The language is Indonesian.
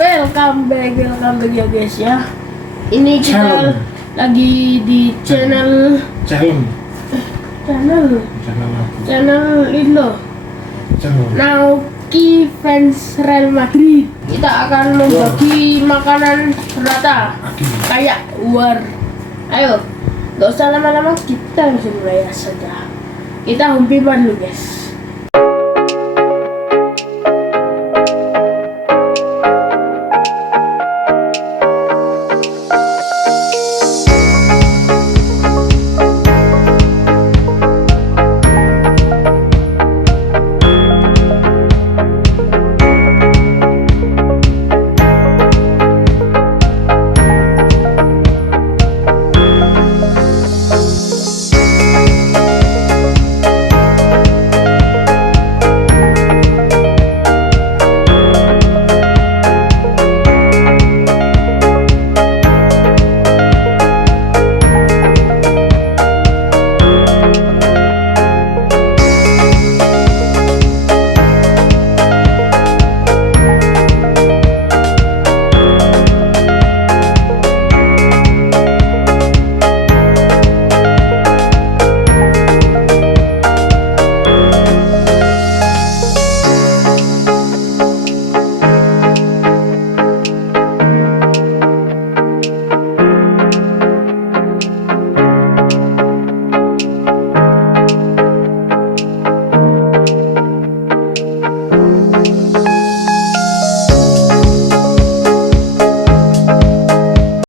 welcome back ya guys ya. Ini kita lagi di channel Indo. Nauki fans Real Madrid. Kita akan membagi makanan rata kayak war. Ayo, gak usah lama-lama, kita langsung mulai saja. Kita humpiman dulu guys.